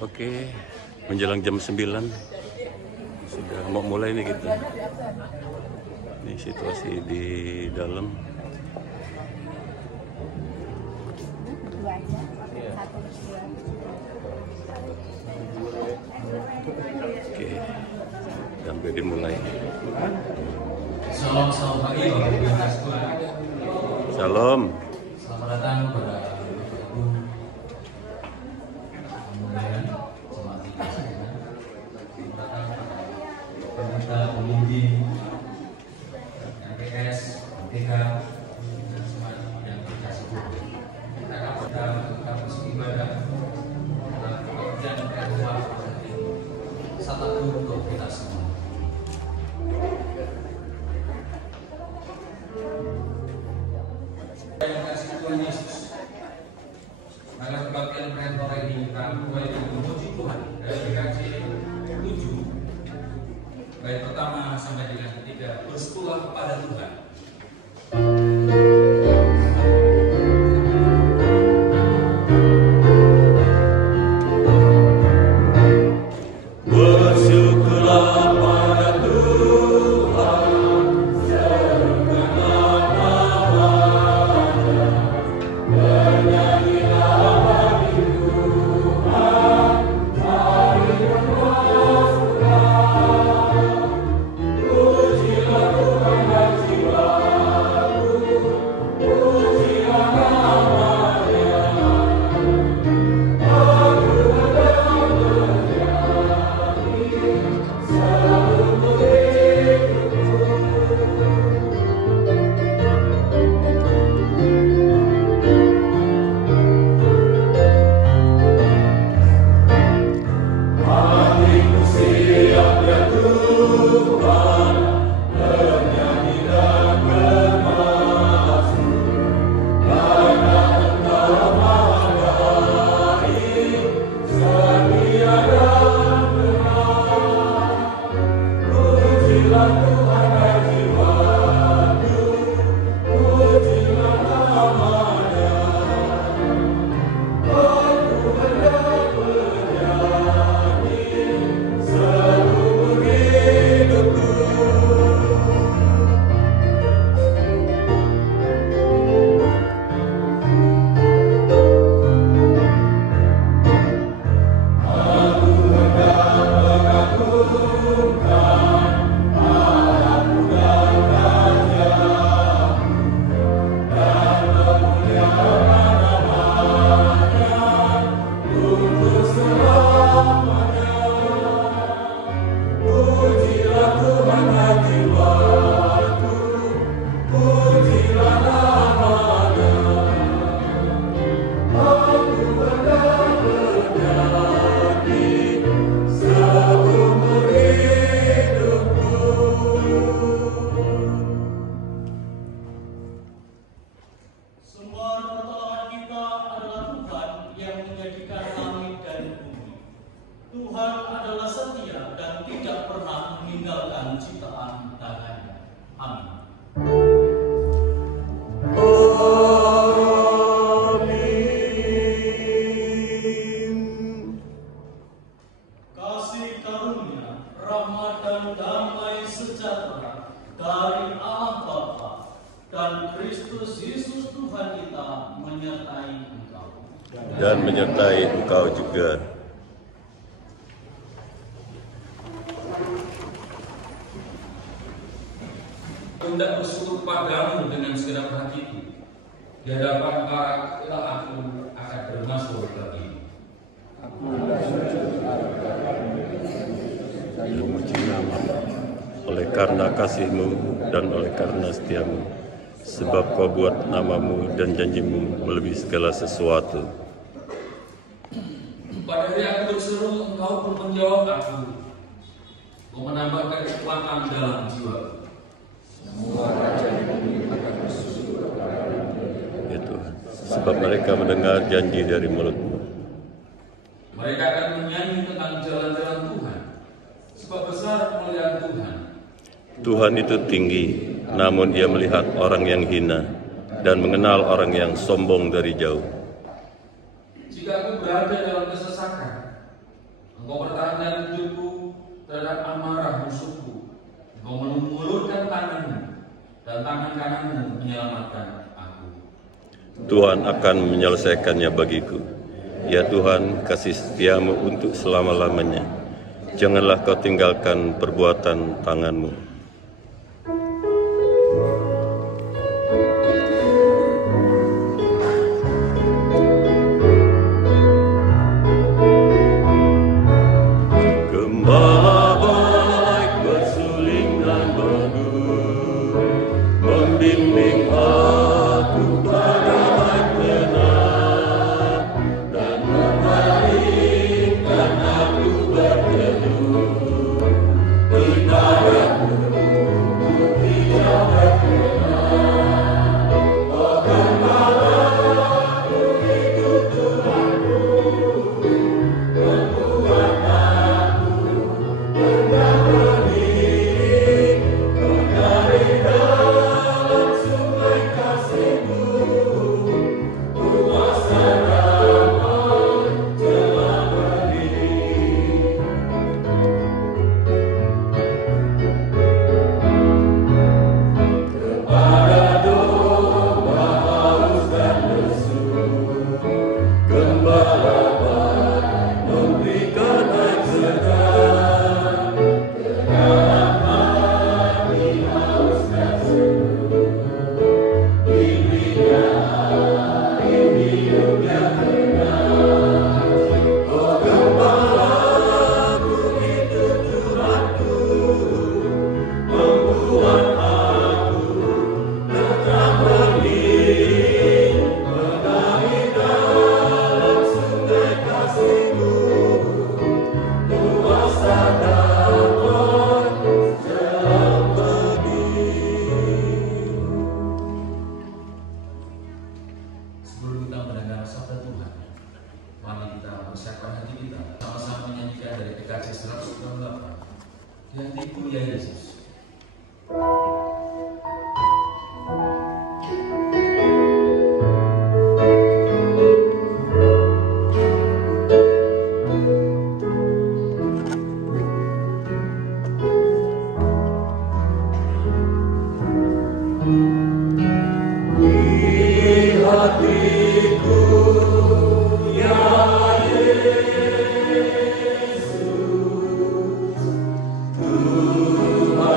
Oke, menjelang jam 9 sudah mau mulai nih kita. Ini situasi di dalam. Oke, sampai dimulai. Shalom, selamat pagi Bapak Ibu yang Salam. selamat datang pada Ibu kemudian jemaat kita sekalian. Datang pada pemerintah, pemimpin, MPS, MPK, dan semua yang kita sebut. Kita akan berdoa beribadah dan berdoa satu untuk kita semua. Terima kasih Tuhan Yesus. Maka kebaktian perintah ini kami mulai memuji Tuhan dari kaji 7 baik pertama sampai dengan ketiga, bersekolah pada Tuhan. Tuhan adalah setia dan tidak pernah meninggalkan ciptaan tangannya. Amin. Kasih karunia, rahmat dan damai sejahtera dari Allah Bapa dan Kristus Yesus Tuhan kita menyertai engkau. Dan menyertai engkau juga. Hendak bersyukur padamu dengan segenap hatiku. Di hadapan para ilah aku akan bermasuk bagimu. Memuji nama-Mu oleh karena kasih-Mu dan oleh karena setiamu, sebab Kau buat nama-Mu dan janji-Mu melebihi segala sesuatu. Pada hari aku berseru, engkau pun menjawab aku. Kau menambahkan kekuatan dalam jiwaku. Semua raja di bumi akan bersujud kepada-Mu. Ya Tuhan, sebab mereka mendengar janji dari mulut-Mu. Mereka akan menyanyi tentang jalan-jalan Tuhan, sebab besar kemuliaan Tuhan. Tuhan itu tinggi, namun Ia melihat orang yang hina dan mengenal orang yang sombong dari jauh. Jika aku berada dalam kesesakan, Engkau pertahankan hidupku terhadap amarah musuhku. Engkau mengulurkan tanganmu dan tangan kananmu menyelamatkan aku. Tuhan akan menyelesaikannya bagiku. Ya Tuhan, kasih setiamu untuk selama-lamanya. Janganlah kau tinggalkan perbuatan tanganmu. Gembala baik bersuling dan berguru, membimbing aku pada baik benar, dan membalikkan aku berteduh. Hidayahmu tidak berkenan. Oh gembalaku itu Tuhanku, membuat aku tenang bening, menari dalam sungai kasih-Mu, kuasa damai telah bening. Kepada domba haus dan lesu, gembala baik memberikan air segar. Kedalam hati haus dan seru, diberinya air hidup yang benar. Oh gembalaku itu Tuhanku, membuat aku tenang bening, menari dalam sungai kasih-Mu, kuasa damai telah bening. Sebelum kita mendengar sabda Tuhan, mari kita persiapkan hati kita sama-sama menyanyikan dari PKJ 198. Di hatiku ya Yesus. Di hatiku ya Yesus, Tuhan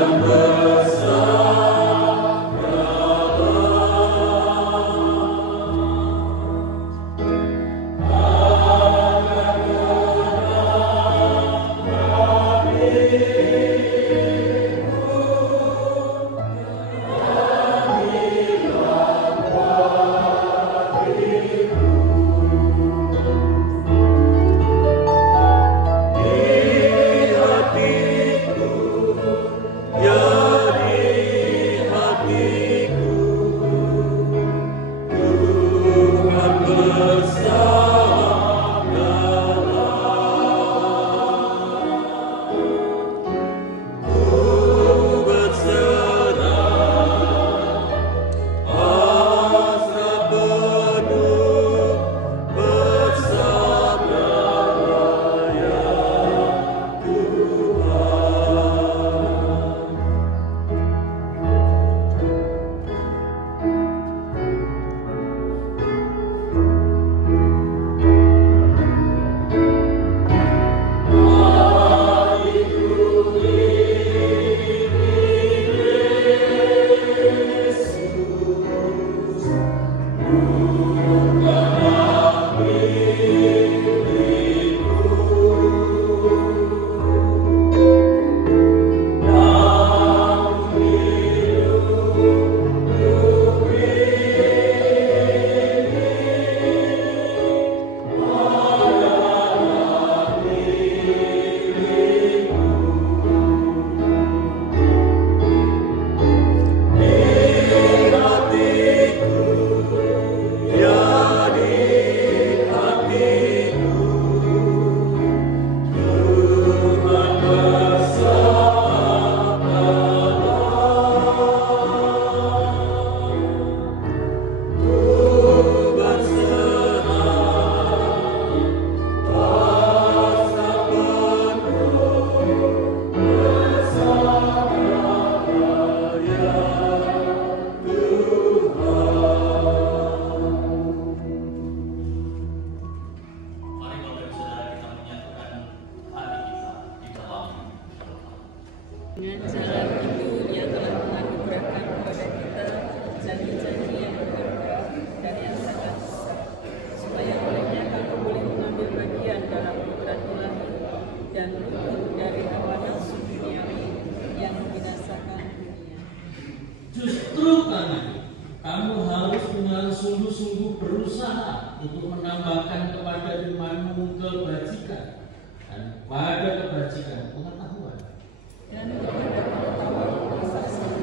Dengan jalan itu Ia telah menganugerahkan kepada kita janji-janji yang berharga dan yang sangat besar, supaya olehnya kami boleh mengambil bagian dalam program ilahi dan luput dari hawa nafsu duniawi yang membinasakan dunia. Justru karena kamu harus dengan sungguh-sungguh berusaha untuk menambahkan kepada imanmu kebajikan dan pada kebajikan pengetahuan, Dan kepada pengetahuan kesaksian,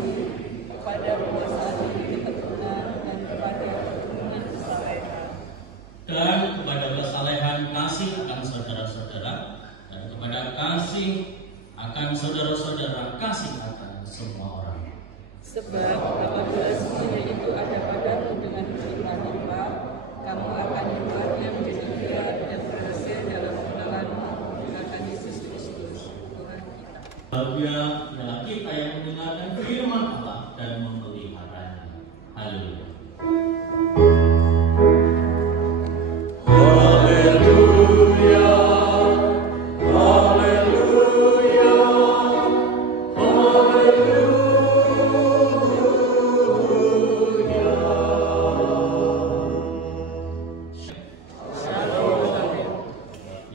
kepada penguasaan hidup kita benar, dan kepada pertumbuhan kesalehan. dan kepada kesalehan kasih akan saudara-saudara, dan kepada kasih akan saudara-saudara, kasih akan semua orang. Sebab apabila sekiranya itu ada padamu dengan berlimpah-limpah, kamu akan membuatnya menjadi giat dan berhasil dalam pengenalanmu akan Yesus Kristus, Tuhan kita. Bahagia adalah kita yang mendengarkan firman Allah dan memeliharanya. Haleluya.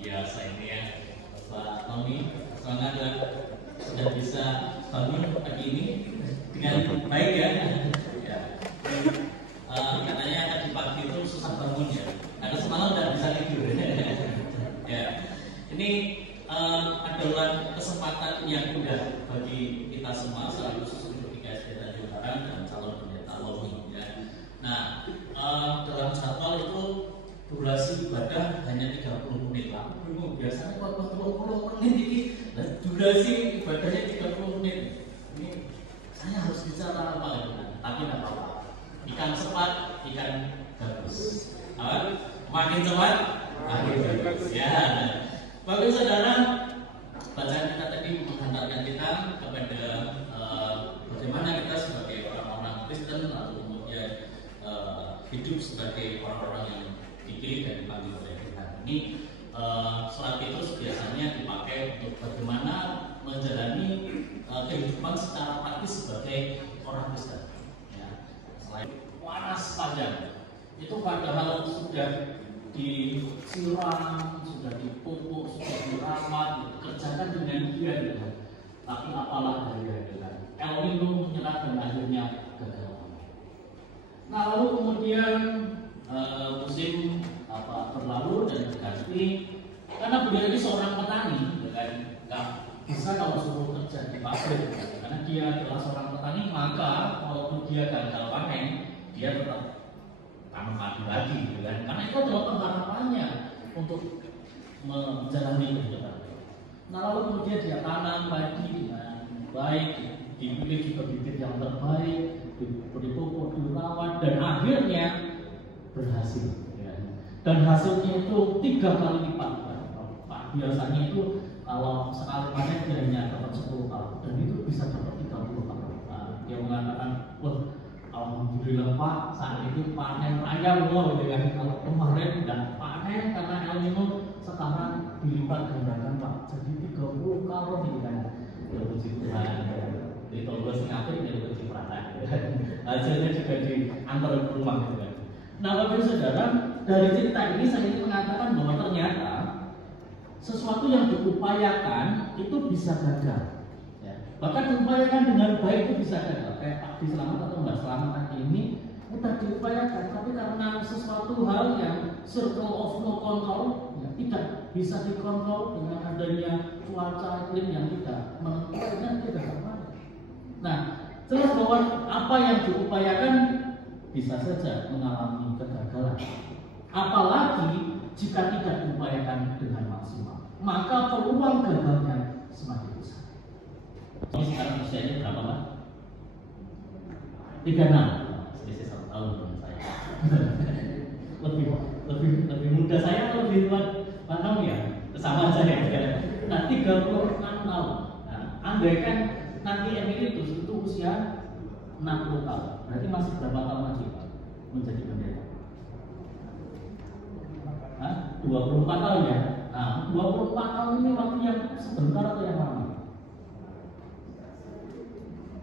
Biasa ini ya, Pak Tommy, semangat ya, sudah bisa bangun pagi ini dengan baik ya. Ya. Katanya tadi pagi itu susah bangun ya, karena semalam udah bisa tidur. Ya, ini adalah kesempatan yang indah bagi kita semua, secara khusus untuk IKSD Tanjung Karang dan calon pendeta Lomi. Ya. Nah, dalam jadwal itu durasi ibadah hanya 30 menit lah. Biasanya kalau 20 menit ini, durasi ibadahnya 30 menit. Ini saya harus bicara apa gitu kan? Tapi tidak apa-apa. Ikan cepat, ikan bagus. Makin cepat, makin bagus. Ya, bagus saudara. Bacaan kita tadi menghantarkan kita kepada bagaimana kita sebagai orang-orang Kristen, lalu kemudian hidup sebagai orang-orang yang dipilih dan dipanggil oleh Tuhan. Ini surat Petrus biasanya dipakai untuk bagaimana menjalani kehidupan secara praktis sebagai orang Kristen. Ya. Selain waras panjang, itu padahal sudah disiram, sudah dipupuk, sudah dirawat, dikerjakan dengan giat, ya. Tapi apalah daya dengan El Nino menyerah dan akhirnya gagal. Nah, lalu kemudian musim berlalu dan berganti, karena beliau ini seorang petani, kan nggak bisa kalau suruh kerja di pabrik, karena dia adalah seorang petani, maka walaupun dia gagal panen, dia tetap tanam padi lagi, kan? Karena itu adalah pengharapannya untuk menjalani kehidupan. Nah, lalu kemudian dia tanam padi dengan baik, dipilih juga bibit yang terbaik, diberi pupuk, dirawat, dan akhirnya berhasil. Dan hasilnya itu 3 kali lipat. Biasanya itu kalau sekali panen dia hanya dapat 10 kali, dan itu bisa dapat 30 kali. Nah, dia mengatakan, wah, alhamdulillah Pak, saat itu panen ayam loh, gitu kan. Kalau kemarin tidak panen karena El Nino, sekarang dilipat gandakan Pak, jadi 30 kali, gitu kan. Ya puji Tuhan. Di tahun 2008 dia puji perasaan. Hasilnya juga diantar ke rumah, gitu kan. Nah, Bapak Saudara, dari cerita ini saya ingin mengatakan bahwa ternyata sesuatu yang diupayakan itu bisa gagal. Ya. Bahkan diupayakan dengan baik itu bisa gagal. Kayak Pak Diselamat atau Mbak Selamat tadi ini udah diupayakan, tapi karena sesuatu hal yang circle of no control, ya, tidak bisa dikontrol dengan adanya cuaca iklim yang tidak menentukan, tidak apa. Nah, jelas bahwa apa yang diupayakan bisa saja mengalami kegagalan. Apalagi jika tidak diupayakan dengan maksimal, maka peluang gagalnya semakin besar. Ini sekarang usianya berapa, Pak? 36, selisih 1 tahun dengan saya. lebih muda saya atau lebih tua Pak Nom ya? Sama saja ya. Nah, 36 tahun. Nah, andaikan nanti emeritus itu usia 60 tahun. Berarti masih berapa tahun lagi Pak menjadi pendeta? 24 tahun ya. Nah, 24 tahun ini waktu yang sebentar atau yang lama?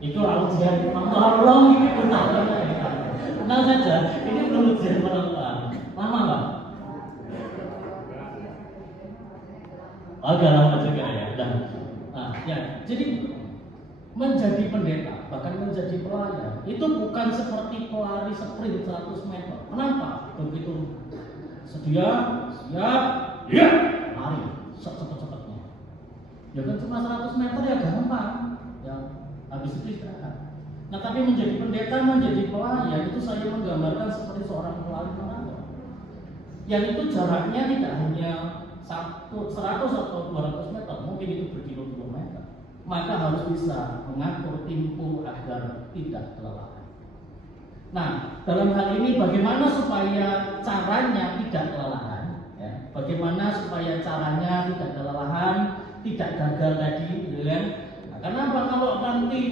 Itu kalau ujian tolong ini benar. Tenang saja, ini belum ujian penutupan. Lama nggak? Agak lama juga ya. Nah, ya, jadi menjadi pendeta, bahkan menjadi pelayan, itu bukan seperti pelari sprint 100 meter. Kenapa? Begitu sedia, siap, ya, lari cepet-cepetnya. Ya kan cuma 100 meter ya gampang, ya habis itu istirahat. Nah, tapi menjadi pendeta, menjadi pelayan itu saya menggambarkan seperti seorang pelari maraton. Yang itu jaraknya tidak hanya 100 atau 200 meter, mungkin itu berkilo-kilometer. Maka harus bisa mengatur tempo agar tidak kelelahan. Nah, dalam hal ini bagaimana supaya caranya tidak kelelahan? Ya, bagaimana supaya caranya tidak kelelahan, tidak gagal tadi, gitu kan? Nah, kenapa kalau nanti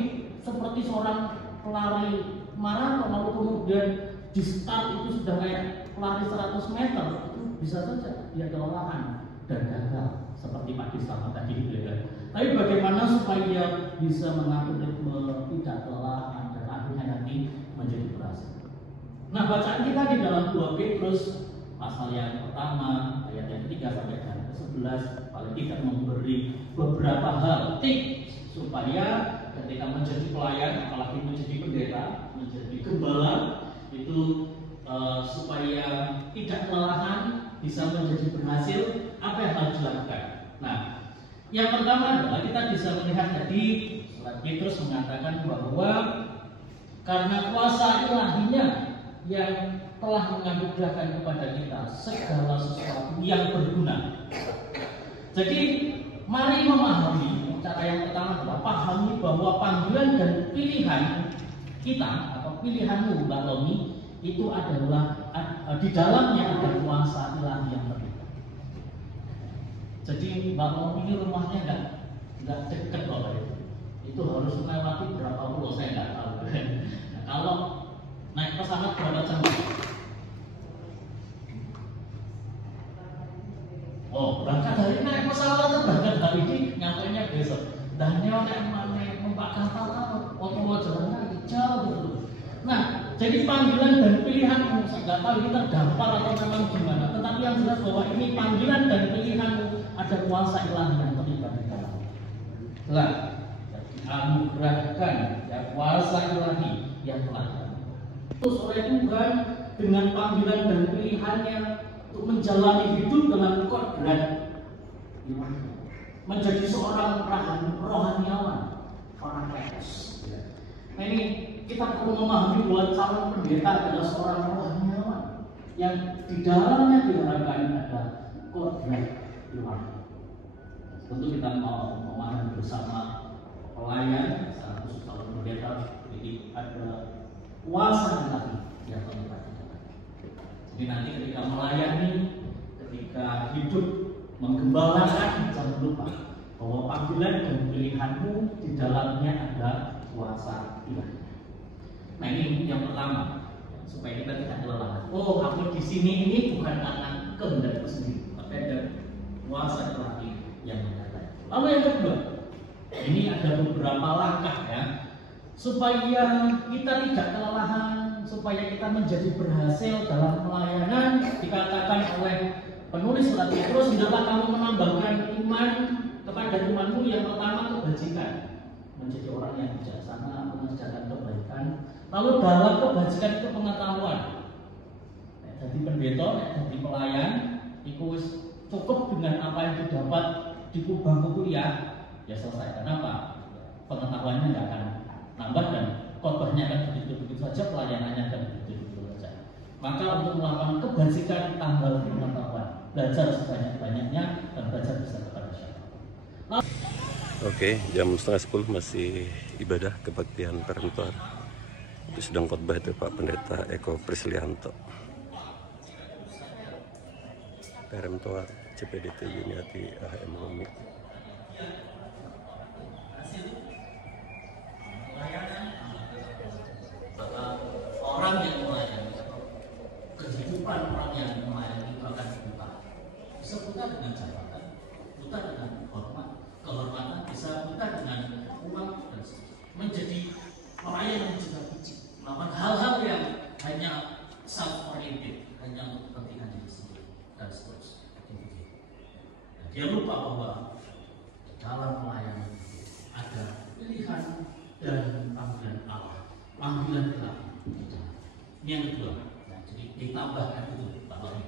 seperti seorang pelari maraton lalu kemudian di start itu sudah kayak pelari 100 meter, itu bisa saja dia kelelahan dan gagal seperti Pak Disama tadi, gitu kan? Tapi bagaimana supaya bisa mengatur ritme tidak kelelahan dan akhirnya nanti menjadi berhasil. Nah, bacaan kita di dalam 2 Petrus pasal yang pertama ayat yang 3 sampai dengan ke-11 paling tidak memberi beberapa hal tips supaya ketika menjadi pelayan, apalagi menjadi pendeta, menjadi gembala itu supaya tidak kelelahan, bisa menjadi berhasil. Apa yang harus dilakukan? Nah, yang pertama adalah kita bisa melihat tadi surat Petrus mengatakan bahwa karena kuasa ilahinya yang telah menganugerahkan kepada kita segala sesuatu yang berguna. Jadi mari memahami, cara yang pertama adalah pahami bahwa panggilan dan pilihan kita atau pilihanmu Mbak Tommy itu adalah di dalamnya ada kuasa ilahi yang terlibat. Jadi Mbak Tommy ini rumahnya nggak dekat loh itu harus melewati berapa pulau saya nggak tahu. Nah, kalau naik pesawat berapa jam? Oh, berangkat hari ini naik pesawat atau berangkat hari ini nyampainya besok. Dan yang numpak kapal apa? Otomo jalannya jauh gitu. Nah, jadi panggilan dan pilihanmu, saya nggak tahu ini terdampar atau memang gimana. Tetapi yang jelas bahwa ini panggilan dan pilihanmu ada kuasa ilahi yang terlibat di dalam. Jelas, anugerahkan ya kuasa ilahi yang telah terus oleh Tuhan dengan panggilan dan pilihannya untuk menjalani hidup dengan kodrat menjadi seorang rohaniawan, orang kudus. Nah, ini kita perlu memahami bahwa calon pendeta adalah seorang rohaniawan yang di dalamnya diharapkan ada kodrat ilahi. Tentu kita mau memahami bersama pelayan, secara khusus calon pendeta, jadi ada kuasa ilahi yang terlibat. Jadi nanti ketika melayani, ketika hidup menggembalakan, jangan lupa bahwa panggilan dan pilihanmu di dalamnya ada kuasa ilahi. Nah, ini yang pertama supaya kita tidak kelelahan. Oh, aku di sini ini bukan karena kehendakku sendiri, tapi ada kuasa ilahi yang menyertai. Lalu yang kedua, ini ada beberapa langkah ya supaya kita tidak kelelahan, supaya kita menjadi berhasil dalam pelayanan. Dikatakan oleh penulis surat Petrus, hendaklah kamu menambahkan iman kepada imanmu. Yang pertama kebajikan, menjadi orang yang bijaksana, mengerjakan kebaikan. Lalu dalam kebajikan itu pengetahuan. Jadi pendeta, jadi pelayan, itu cukup dengan apa yang didapat di bangku kuliah, ya selesai. Kenapa? Pengetahuannya nggak akan nambah dan khotbahnya akan begitu-begitu saja, pelayanannya akan begitu-begitu saja. Maka untuk melakukan kebajikan tambah pengetahuan, belajar sebanyak-banyaknya dan belajar bisa kepada siapa. Oke, jam 9:30 masih ibadah kebaktian perempuan. Itu sedang khotbah itu Pak Pendeta Eko Prislianto, Perempuan CPDT Yuniati AHM Lumi. Orang yang melayani, kehidupan orang yang melayani itu akan berubah. Bisa buta dengan jabatan, buta dengan hormat, kehormatan bisa buta dengan uang dan menjadi lupa bahwa dalam pelayanan ada pilihan dan panggilan Allah, panggilan Tuhan. Ini yang kedua. Nah, jadi ditambahkan itu Pak Loni.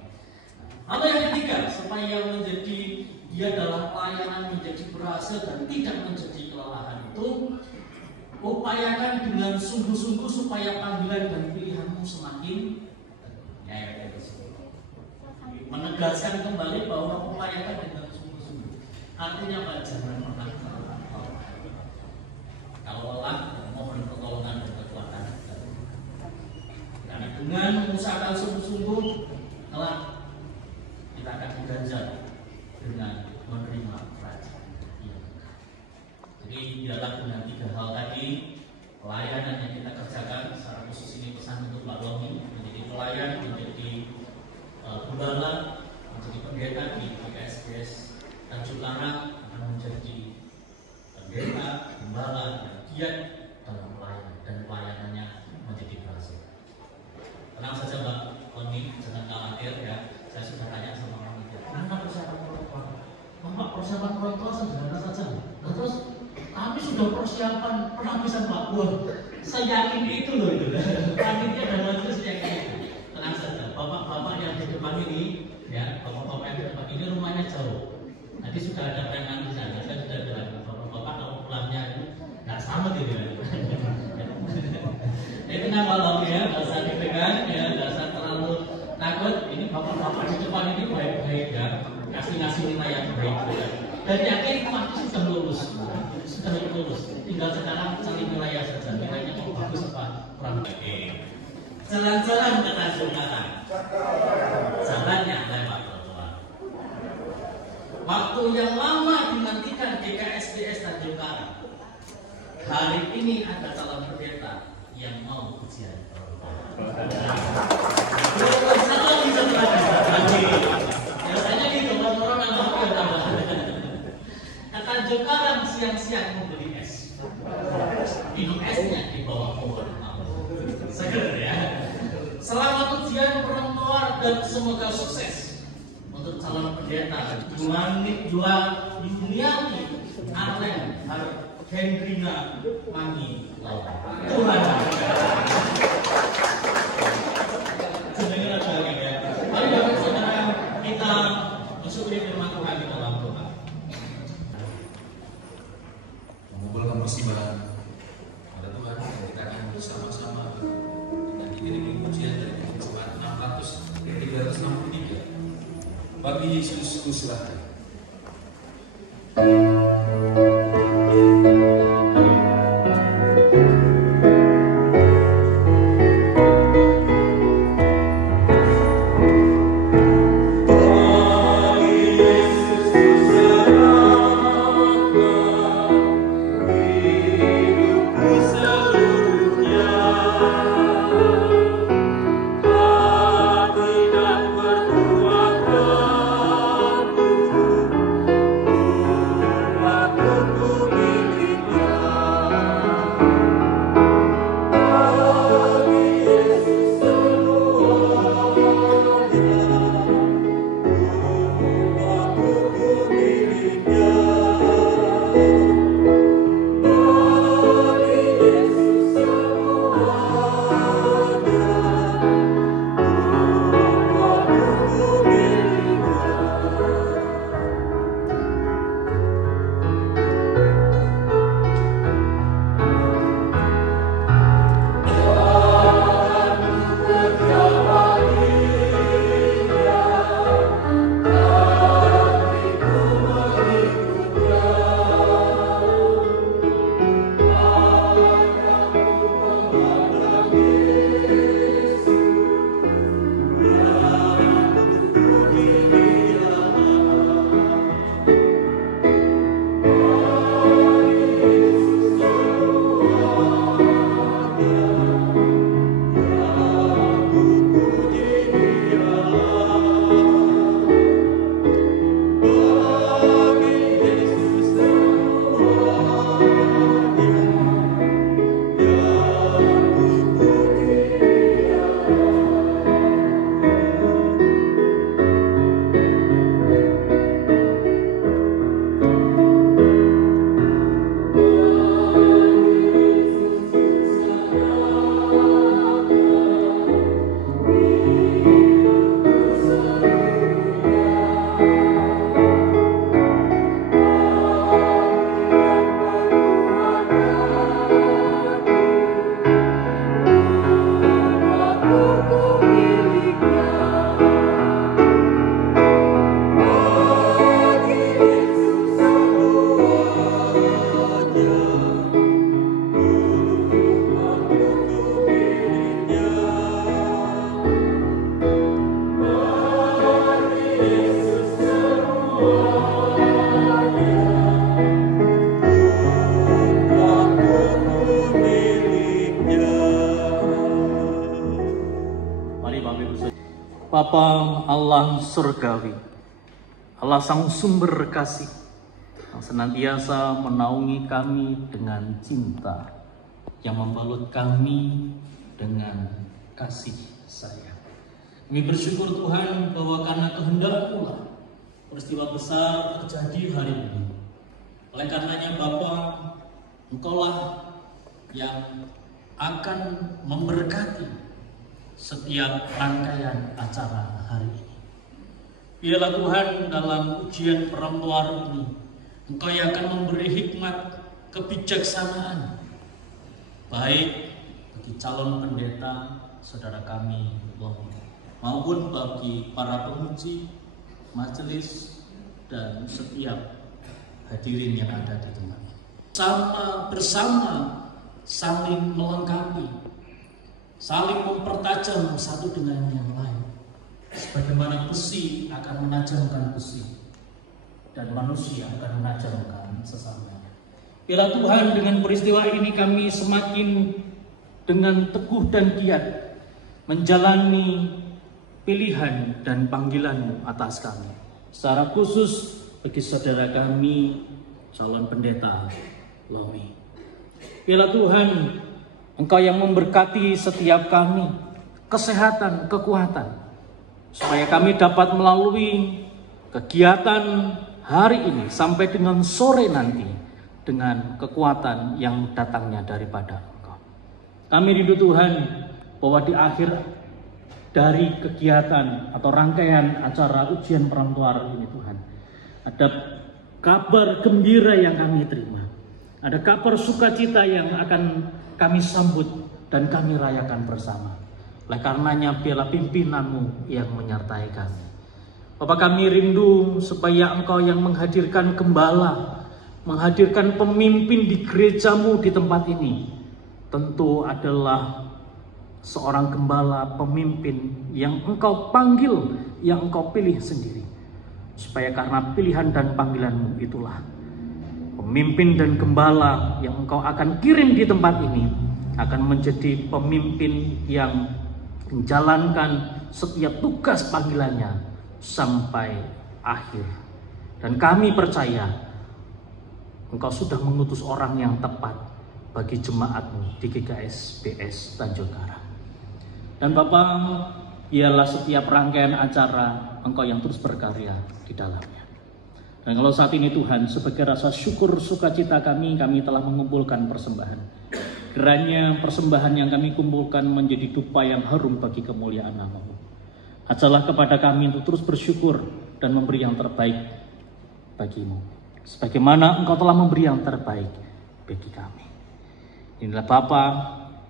Lalu yang ketiga, supaya menjadi dia dalam pelayanan menjadi berhasil dan tidak menjadi kelelahan itu, upayakan dengan sungguh-sungguh supaya panggilan dan pilihanmu semakin menegaskan kembali bahwa upayakan dengan sungguh-sungguh. Artinya apa? Jangan pernah lelah. Kalau lelah, mohon pertolongan dan kekuatan. Karena dengan mengusahakan sungguh-sungguh, kelak kita akan diganjar dengan menerima kerajaan. Jadi dialah dengan 3 hal tadi, pelayanan yang kita kerjakan secara khusus ini pesan untuk Pak Lomi, menjadi pelayan, menjadi gembala, menjadi pendeta di PKSDS Tanjung Karang, akan menjadi pendeta, gembala, dan giat dalam pelayanan, dan pelayanannya menjadi berhasil. Tenang saja Mbak Lomi, jangan khawatir ya. Saya sudah tanya sama orang itu, kenapa persiapan orang tua? Bapak, persiapan orang tua sederhana saja. Nah, terus kami sudah persiapan penapisan Pak Buah. Saya yakin itu loh itu. Panitia dan majelis yakin itu. Tenang saja, bapak-bapak yang di depan ini, ya, bapak-bapak yang di depan ini rumahnya jauh. Nanti sudah ada preman di sana. Saya sudah bilang, bapak-bapak kalau pulangnya itu nggak sama gitu ya. Itu nama lo ya, nggak usah dipegang, ya, nggak usah terlalu takut. Ini bapak-bapak di depan ini baik-baik ya, ngasih nilai yang baik. Ya. Dan yakin pasti sudah lulus. Tinggal sekarang cari wilayah saja, nilainya kok bagus apa kurang. Jalan-jalan ke Tanjung Karang, jalannya lewat trotoar. Waktu yang lama dinantikan GKSDS Tanjung Karang, hari ini ada calon pendeta yang mau ujian. Biasanya gitu, orang yang mau ke Tanjung Karang siang-siang membeli es. Minum esnya di bawah pohon. Seger ya. Selamat ujian perempuan dan semoga sukses untuk calon pendeta Yuniati Arlen Hendrina Mangi. Tuhan. Sebenarnya lagi ya. Mari Bapak Saudara kita mensyukuri firman Tuhan di dalam doa. Mengumpulkan persembahan pada Tuhan, kita akan bersama-sama dengan diiringi pujian dari persembahan 363 bagi Yesus kuserahkan. Tidak berbuat Bapa Allah surgawi, Allah sang sumber kasih, yang senantiasa menaungi kami dengan cinta, yang membalut kami dengan kasih sayang. Kami bersyukur Tuhan bahwa karena kehendak pula peristiwa besar terjadi hari ini. Oleh karenanya Bapa, Engkaulah yang akan memberkati setiap rangkaian acara hari ini. Biarlah Tuhan dalam ujian perempuan ini, Engkau yang akan memberi hikmat kebijaksanaan, baik bagi calon pendeta saudara kami maupun bagi para penguji, majelis, dan setiap hadirin yang ada di tempat ini. Bersama saling melengkapi, saling mempertajam satu dengan yang lain. Sebagaimana besi akan menajamkan besi dan manusia akan menajamkan sesamanya. Bila Tuhan, dengan peristiwa ini kami semakin dengan teguh dan giat menjalani pilihan dan panggilan-Mu atas kami. Secara khusus bagi saudara kami calon pendeta Lomi. Bila Tuhan, Engkau yang memberkati setiap kami, kesehatan, kekuatan, supaya kami dapat melalui kegiatan hari ini sampai dengan sore nanti dengan kekuatan yang datangnya daripada Engkau. Kami rindu Tuhan bahwa di akhir dari kegiatan atau rangkaian acara ujian perempuan ini Tuhan, ada kabar gembira yang kami terima, ada kabar sukacita yang akan kami sambut dan kami rayakan bersama. Oleh karenanya biarlah pimpinan-Mu yang menyertai kami. Bapak, kami rindu supaya Engkau yang menghadirkan gembala, menghadirkan pemimpin di gereja-Mu di tempat ini, tentu adalah seorang gembala pemimpin yang Engkau panggil, yang Engkau pilih sendiri. Supaya karena pilihan dan panggilan-Mu itulah pemimpin dan gembala yang Engkau akan kirim di tempat ini akan menjadi pemimpin yang menjalankan setiap tugas panggilannya sampai akhir. Dan kami percaya Engkau sudah mengutus orang yang tepat bagi jemaat-Mu di GKS BS Tanjung Karang. Dan Bapak, biarlah setiap rangkaian acara Engkau yang terus berkarya di dalamnya. Dan kalau saat ini Tuhan, sebagai rasa syukur sukacita kami telah mengumpulkan persembahan. Kiranya persembahan yang kami kumpulkan menjadi dupa yang harum bagi kemuliaan nama-Mu. Ajarlah kepada kami untuk terus bersyukur dan memberi yang terbaik bagi-Mu, sebagaimana Engkau telah memberi yang terbaik bagi kami. Inilah Bapa,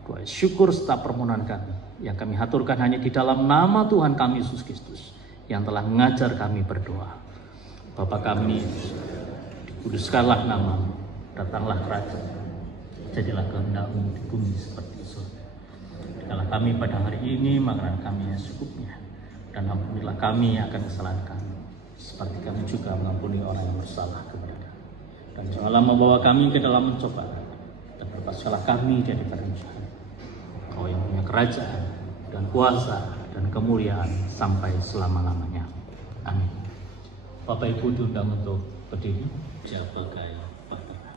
doa syukur serta permohonan kami yang kami haturkan hanya di dalam nama Tuhan kami Yesus Kristus yang telah mengajar kami berdoa. Bapa kami, dikuduskanlah nama-Mu, datanglah kerajaan, jadilah kehendak-Mu di bumi seperti di surga. Berikanlah kami pada hari ini makanan kami yang secukupnya, dan ampunilah kami akan kesalahan kami, seperti kami juga mengampuni orang yang bersalah kepada kami. Dan janganlah membawa kami ke dalam pencobaan, dan lepaskanlah kami dari perencanaan. Engkau yang punya kerajaan dan kuasa dan kemuliaan sampai selama-lamanya. Amin. Bapak Ibu diundang untuk berdiri. Jabagai Bahtera.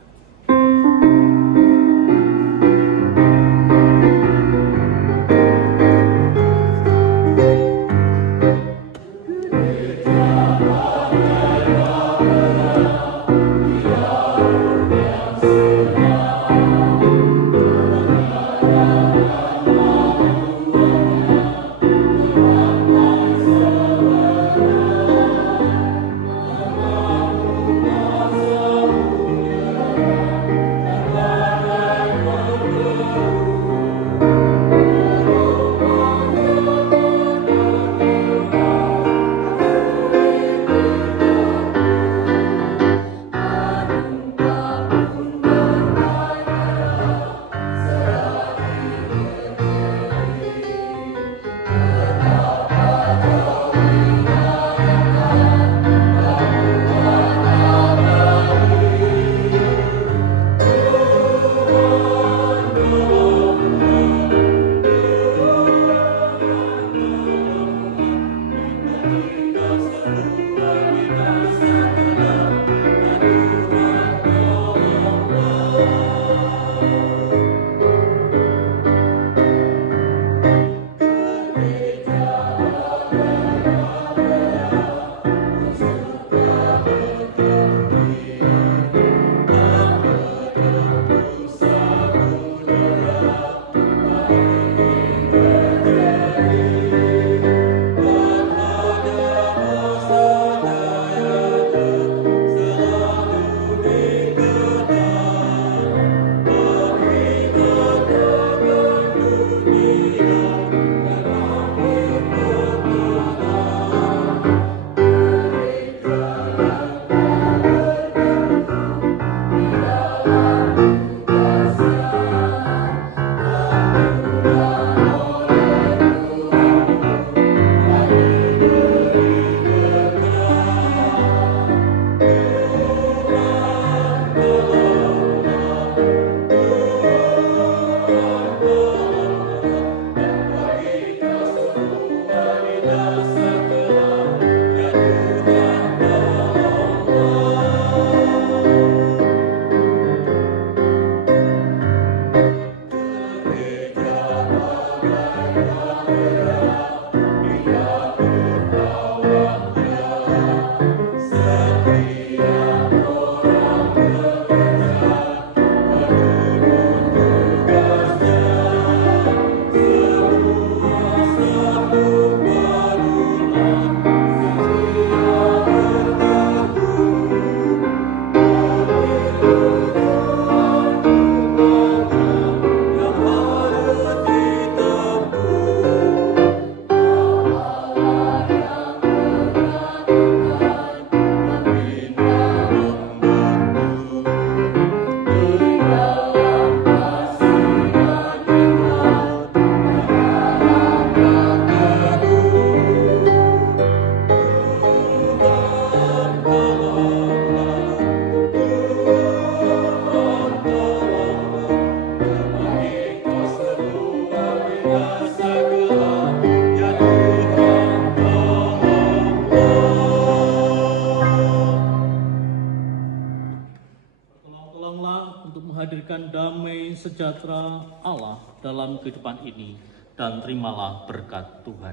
menghadirkan damai sejahtera Allah dalam kehidupan ini, dan terimalah berkat Tuhan.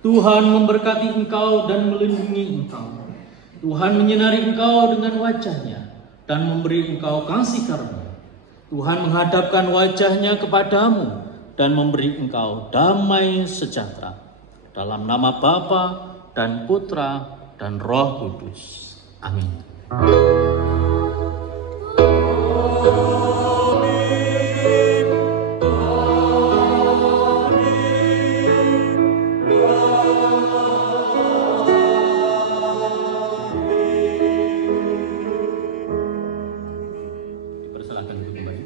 Tuhan memberkati engkau dan melindungi engkau. Tuhan menyinari engkau dengan wajah-Nya dan memberi engkau kasih karunia. Tuhan menghadapkan wajah-Nya kepadamu dan memberi engkau damai sejahtera. Dalam nama Bapa dan Putra dan Roh Kudus. Amin. Dipersilakan untuk kembali.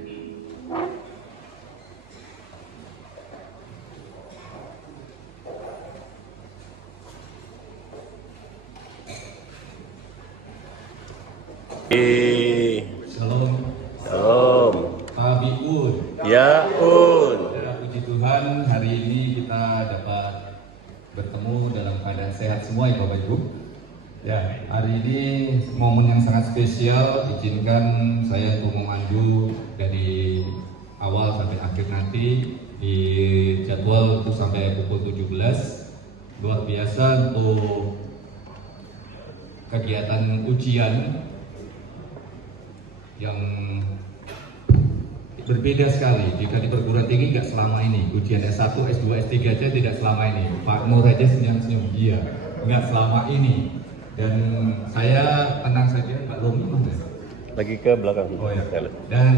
Shalom. Shalom. Pak Biun. Ya Un. Puji Tuhan, hari ini kita dapat bertemu dalam keadaan sehat semua ya Bapak Ibu. Ya, hari ini momen yang sangat spesial. Izinkan saya untuk memandu dari awal sampai akhir nanti di jadwal itu sampai pukul 17. Luar biasa untuk kegiatan ujian yang berbeda sekali. Jika di perguruan tinggi nggak selama ini, ujian S1, S2, S3 aja tidak selama ini. Pak Nur aja senyum-senyum, iya, nggak selama ini. Dan saya tenang saja, Pak Romi mana? Lagi ke belakang. Oh ya. Dan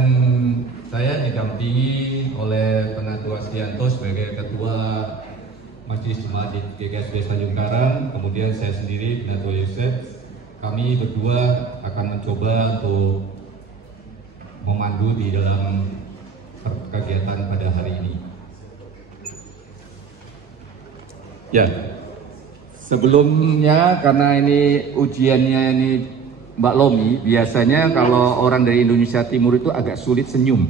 saya didampingi oleh Penatua Stianto sebagai Ketua Majelis Jemaat di GKSB Tanjung Karang, kemudian saya sendiri Penatua Yosef. Kami berdua akan mencoba untuk memandu di dalam kegiatan pada hari ini. Ya, sebelumnya karena ini ujiannya ini Mbak Lomi, biasanya kalau orang dari Indonesia Timur itu agak sulit senyum.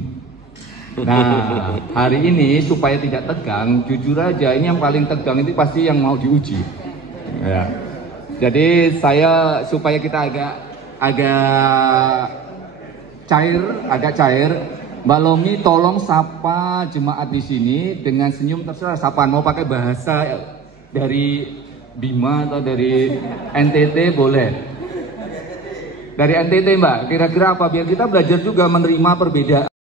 Nah, hari ini supaya tidak tegang, jujur aja ini yang paling tegang itu pasti yang mau diuji. Ya. Jadi saya supaya kita agak cair, Mbak Lomi tolong sapa jemaat di sini dengan senyum, terserah sapaan, mau pakai bahasa dari Bima atau dari NTT boleh. Dari NTT Mbak, kira-kira apa biar kita belajar juga menerima perbedaan.